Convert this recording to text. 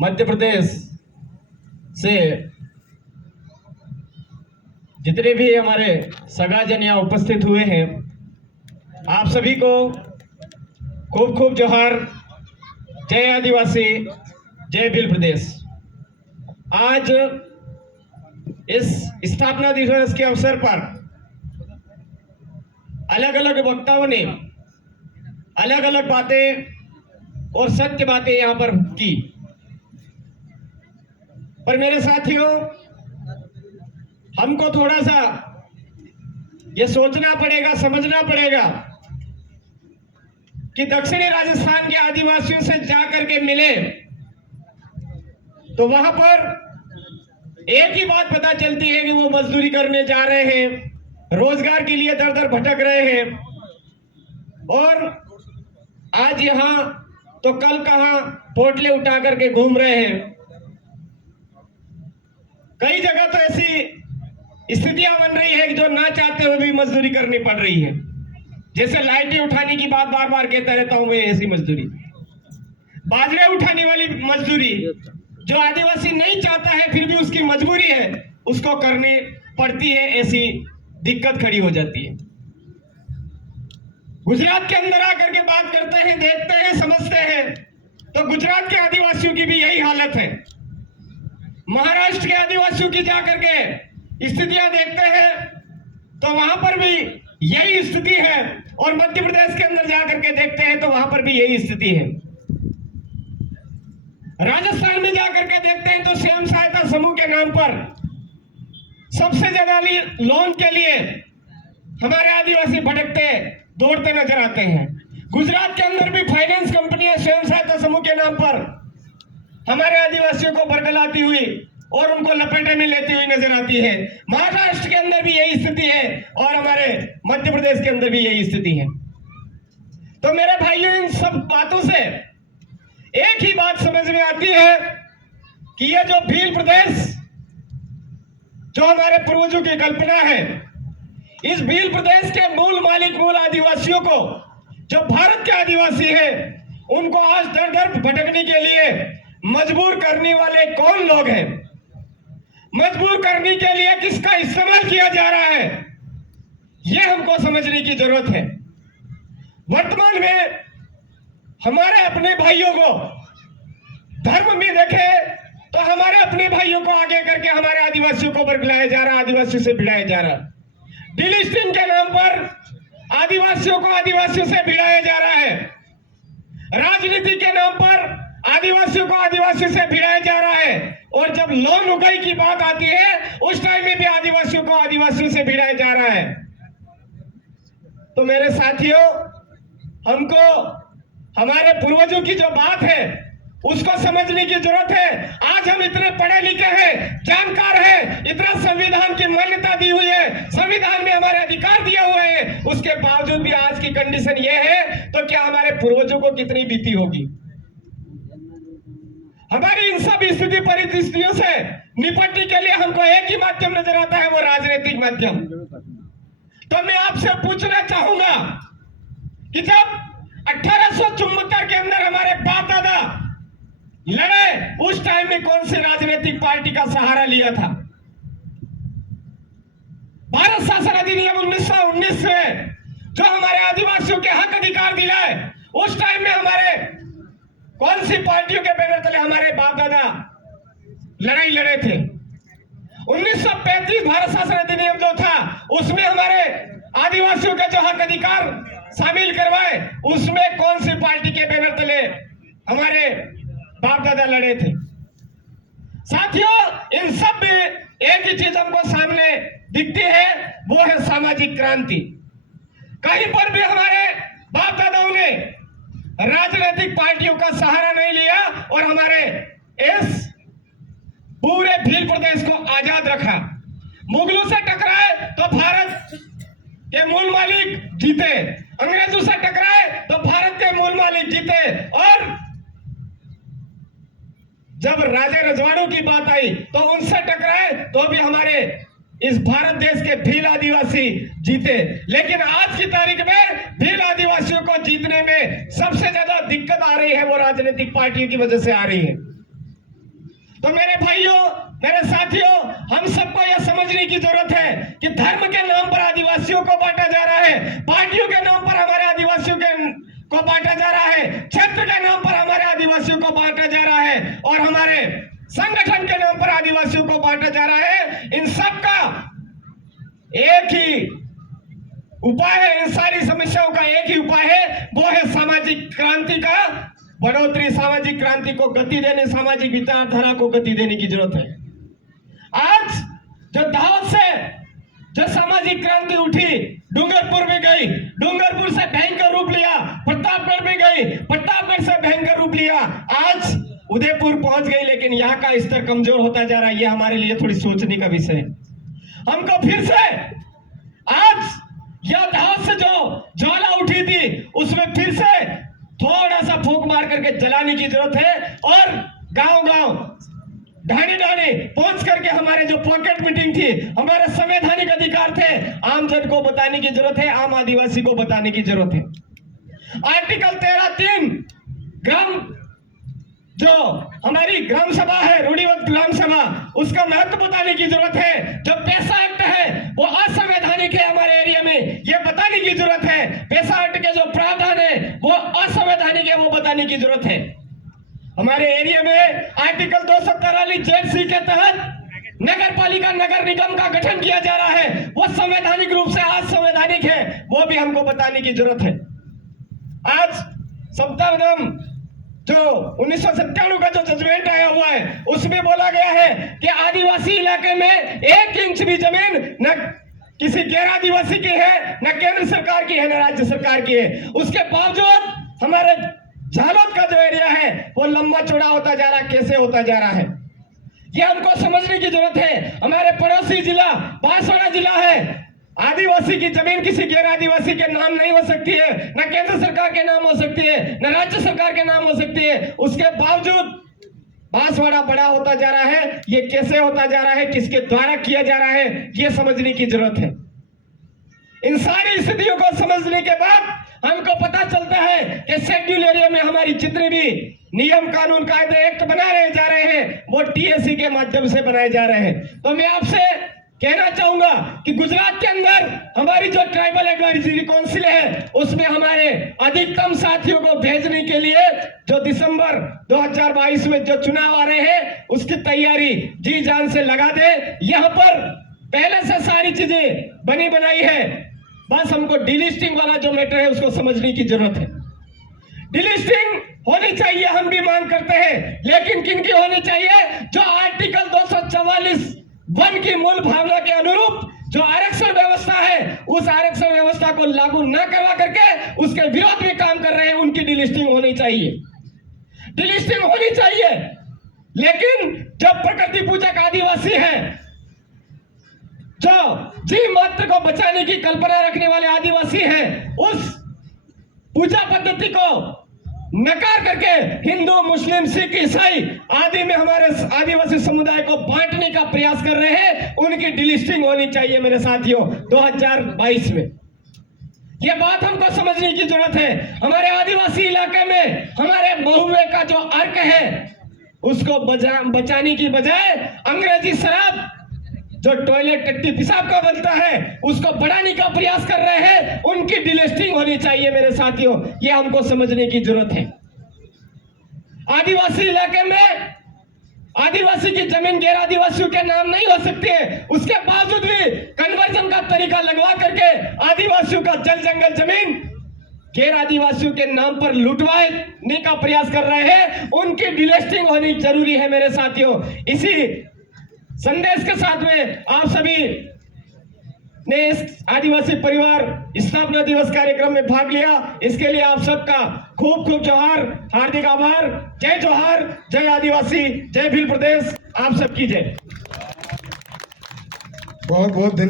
मध्य प्रदेश से जितने भी हमारे सगाजन यहाँ उपस्थित हुए हैं, आप सभी को खूब खूब जोहार। जय आदिवासी, जय भील प्रदेश। आज इस स्थापना दिवस के अवसर पर अलग अलग वक्ताओं ने अलग अलग बातें और सत्य बातें यहां पर की, पर मेरे साथियों, हमको थोड़ा सा ये सोचना पड़ेगा, समझना पड़ेगा कि दक्षिणी राजस्थान के आदिवासियों से जाकर के मिले तो वहां पर एक ही बात पता चलती है कि वो मजदूरी करने जा रहे हैं, रोजगार के लिए दर दर भटक रहे हैं, और आज यहां तो कल कहां पोटले उठा करके घूम रहे हैं। कई जगह तो ऐसी स्थितियां बन रही है कि जो ना चाहते हुए भी मजदूरी करनी पड़ रही है। जैसे लाइटें उठाने की बात बार बार कहता रहता हूं मैं, ऐसी मजदूरी, बाजरे उठाने वाली मजदूरी जो आदिवासी नहीं चाहता है फिर भी उसकी मजबूरी है, उसको करनी पड़ती है। ऐसी दिक्कत खड़ी हो जाती है। गुजरात के अंदर आकर के बात करते हैं, देखते हैं, समझते हैं, तो गुजरात के आदिवासियों की भी यही हालत है। महाराष्ट्र के आदिवासियों की जाकर के स्थितियां देखते हैं तो वहां पर भी यही स्थिति है, और मध्य प्रदेश के अंदर जाकर के देखते हैं तो वहां पर भी यही स्थिति है। राजस्थान में जाकर के देखते हैं तो स्वयं सहायता समूह के नाम पर सबसे ज्यादा लोन के लिए हमारे आदिवासी भटकते दौड़ते नजर आते हैं। गुजरात के अंदर भी फाइनेंस कंपनियां स्वयं सहायता समूह के नाम पर हमारे आदिवासियों को बरगलाती हुई और उनको लपेटे में लेती हुई नजर आती है। महाराष्ट्र के अंदर भी यही स्थिति है और हमारे मध्य प्रदेश के अंदर भी यही स्थिति है। तो मेरे भाइयों, इन सब बातों से एक ही बात समझ में आती है कि ये जो भील प्रदेश, जो हमारे पूर्वजों की कल्पना है, इस भील प्रदेश के मूल मालिक, मूल आदिवासियों को, जो भारत के आदिवासी हैं, उनको आज दर दर भटकने के लिए मजबूर करने वाले कौन लोग हैं? मजबूर करने के लिए किसका इस्तेमाल किया जा रहा है, यह हमको समझने की जरूरत है। वर्तमान में हमारे अपने भाइयों को धर्म में देखे तो हमारे अपने भाइयों को आगे करके हमारे आदिवासियों को बरगलाया जा रहा, आदिवासियों से भिड़ाया जा रहा। डिलिस्टिंग के नाम पर आदिवासियों को आदिवासियों से भिड़ाया जा रहा है। राजनीति के नाम पर आदिवासियों को आदिवासियों से भिड़ाया जा रहा है, और जब लोन उगाई की बात आती है उस टाइम में भी आदिवासियों को आदिवासियों से भिड़ाया जा रहा है। तो मेरे साथियों, हमको हमारे पूर्वजों की जो बात है उसको समझने की जरूरत है। आज हम इतने पढ़े लिखे हैं, जानकार हैं, इतना संविधान की मान्यता दी हुई है, संविधान में हमारे अधिकार दिए हुए हैं, उसके बावजूद भी आज की कंडीशन ये है, तो क्या हमारे पूर्वजों को कितनी बीती होगी? हमारी इन सब स्थिति परिस्थितियों से निपटने के लिए हमको एक ही माध्यम नजर आता है, वो राजनीतिक माध्यम। तो मैं आपसे पूछना चाहूंगा कि जब 1874 के अंदर हमारे बाप दादा लड़े, उस टाइम में कौन सी राजनीतिक पार्टी का सहारा लिया था? भारत शासन अधिनियम 1919 में जो हमारे आदिवासियों के हक अधिकार दिलाए, उस टाइम में हमारे कौन सी पार्टियों के बैनर तले हमारे बाप दादा लड़ाई लड़े थे? 1935 भारत शासन अधिनियम जो था, उसमें हमारे आदिवासियों के जो हक अधिकार शामिल करवाए, उसमें कौन सी पार्टी के बैनर तले हमारे बाप दादा लड़े थे? साथियों, इन सब में एक ही चीज हमको सामने दिखती है, वो है सामाजिक क्रांति। कहीं पर भी हमारे बाप दादाओं ने राजनीतिक पार्टियों का सहारा नहीं लिया और हमारे इस पूरे भील प्रदेश को आजाद रखा। मुगलों से टकराए तो भारत के मूल मालिक जीते, अंग्रेजों से टकराए तो भारत के मूल मालिक जीते, और जब राजा रजवाड़ों की बात आई तो उनसे टकराए तो भी हमारे इस भारत देश के भील आदिवासी जीते। लेकिन आज की तारीख में भील आदिवासियों को जीतने में सबसे ज्यादा दिक्कत आ रही है, वो राजनीतिक पार्टियों की वजह से आ रही है। तो मेरे भाइयों, मेरे साथियों, हम सबको यह समझने की जरूरत है कि धर्म के नाम पर आदिवासियों को बांटा जा रहा है, पार्टियों के नाम पर हमारे आदिवासियों को बांटा जा रहा है, क्षेत्र के नाम पर हमारे आदिवासियों को बांटा जा रहा है, और हमारे संगठन के नाम पर आदिवासियों को बांटा जा रहा है। इन सब का एक ही उपाय है, इन सारी समस्याओं का एक ही उपाय है, वो है सामाजिक क्रांति का बढ़ोतरी, सामाजिक क्रांति को गति देने, सामाजिक विचारधारा को गति देने की जरूरत है। आज जो दाहोद से जो सामाजिक क्रांति उठी, डूंगरपुर में गई, डूंगरपुर से भयंकर रूप लिया, प्रतापगढ़ में गई, प्रतापगढ़ से भयंकर रूप लिया, आज उदयपुर पहुंच गई, लेकिन यहाँ का स्तर कमजोर होता जा रहा है। ये हमारे लिए थोड़ी सोचने का विषय है। हमको फिर से आज यह दाहोद से जो ज्वाला उठी थी, उसमें फिर से थोड़ा सा फूंक मार करके जलाने की जरूरत है, और गांव-गांव, ढाणी-ढाणी पहुंच करके हमारे जो पॉकेट मीटिंग थी, हमारे संवैधानिक अधिकार थे, आम जन को बताने की जरूरत है, आम आदिवासी को बताने की जरूरत है। आर्टिकल 13(3) ग्राम, जो हमारी ग्राम सभा है, रूढ़िवादी ग्राम सभा, उसका महत्व बताने की जरूरत है। जो पैसा एक्ट है वो असंवैधानिक है हमारे एरिया में, ये बताने की जरूरत है। पैसा एक्ट के जो प्रावधान है वो असंवैधानिक है, वो बताने की जरूरत है। हमारे एरिया में आर्टिकल 243 जेड-सी के तहत नगर पालिका, नगर निगम का गठन किया जा रहा है, वो संवैधानिक रूप से असंवैधानिक है, वो भी हमको बताने की जरूरत है। आज संविधान जो 1997 का जो जजमेंट आया हुआ है, उसमें बोला गया है कि आदिवासी इलाके में 1 इंच भी जमीन न किसी गैर आदिवासी की है, न केंद्र सरकार की है, न राज्य सरकार की है। उसके बावजूद हमारे झालोद का जो एरिया है वो लंबा चौड़ा होता जा रहा है। कैसे होता जा रहा है, ये हमको समझने की जरूरत है। हमारे पड़ोसी जिला बांसवाड़ा जिला है, आदिवासी की जमीन किसी गैर आदिवासी के नाम नहीं हो सकती है, न केंद्र सरकार के नाम हो सकती है, न राज्य सरकार के नाम हो सकती है। उसके बावजूद बांसवाड़ा बड़ा होता जा रहा है। ये कैसे होता जा रहा है, किसके द्वारा किया जा रहा है, ये समझने की जरूरत है। इन सारी स्थितियों को समझने के बाद हमको पता चलता है कि शेड्यूल एरिया में हमारी जितने भी नियम, कानून, कायदे, एक्ट बना रहे जा रहे हैं, वो टीएससी के माध्यम से बनाए जा रहे हैं। तो मैं आपसे कहना चाहूंगा कि गुजरात के अंदर हमारी जो ट्राइबल एडवाइजरी काउंसिल है, उसमें हमारे अधिकतम साथियों को भेजने के लिए जो दिसंबर 2022 में जो चुनाव आ रहे हैं, उसकी तैयारी जी जान से लगा दे। यहाँ पर पहले से सारी चीजें बनी बनाई है, बस हमको डिलिस्टिंग वाला जो मैटर है उसको समझने की जरूरत है। डिलिस्टिंग होनी चाहिए, हम भी मांग करते हैं, लेकिन किनकी होनी चाहिए? जो आर्टिकल 244(1) की मूल भावना के अनुरूप जो आरक्षण व्यवस्था है, उस आरक्षण व्यवस्था को लागू न करवा करके उसके विरोध में काम कर रहे हैं, उनकी डिलिस्टिंग होनी चाहिए। डिलिस्टिंग होनी चाहिए, लेकिन जब प्रकृति पूजक आदिवासी है, जो जीव मात्र को बचाने की कल्पना रखने वाले आदिवासी हैं, उस पूजा पद्धति को नकार करके हिंदू, मुस्लिम, सिख, ईसाई आदि में हमारे आदिवासी समुदाय को बांटने का प्रयास कर रहे हैं, उनकी डिलिस्टिंग होनी चाहिए मेरे साथियों 2022 में। यह बात हमको समझने की जरूरत है। हमारे आदिवासी इलाके में हमारे महुए का जो अर्क है, उसको बचाने की बजाय अंग्रेजी शराब जो टॉयलेट टट्टी पेशाब का बनता है, उसको बढ़ाने का प्रयास कर रहे हैं। उनकी डिलिस्टिंग होनी चाहिए मेरे साथियों, ये हमको समझने की जरूरत है। आदिवासी इलाके में आदिवासी की जमीन गैर आदिवासियों के नाम नहीं हो सकती है, उसके बावजूद भी कन्वर्जन का तरीका लगवा करके आदिवासियों का जल जंगल जमीन गैर आदिवासियों के नाम पर लुटवाने का प्रयास कर रहे हैं। उनकी डिलिस्टिंग होनी जरूरी है मेरे साथियों। इसी संदेश के साथ में आप सभी ने इस आदिवासी परिवार स्थापना दिवस कार्यक्रम में भाग लिया, इसके लिए आप सबका खूब खूब जोहार, हार्दिक आभार। जय जोहार, जय आदिवासी, जय भील प्रदेश, आप सबकी जय। बहुत बहुत धन्यवाद।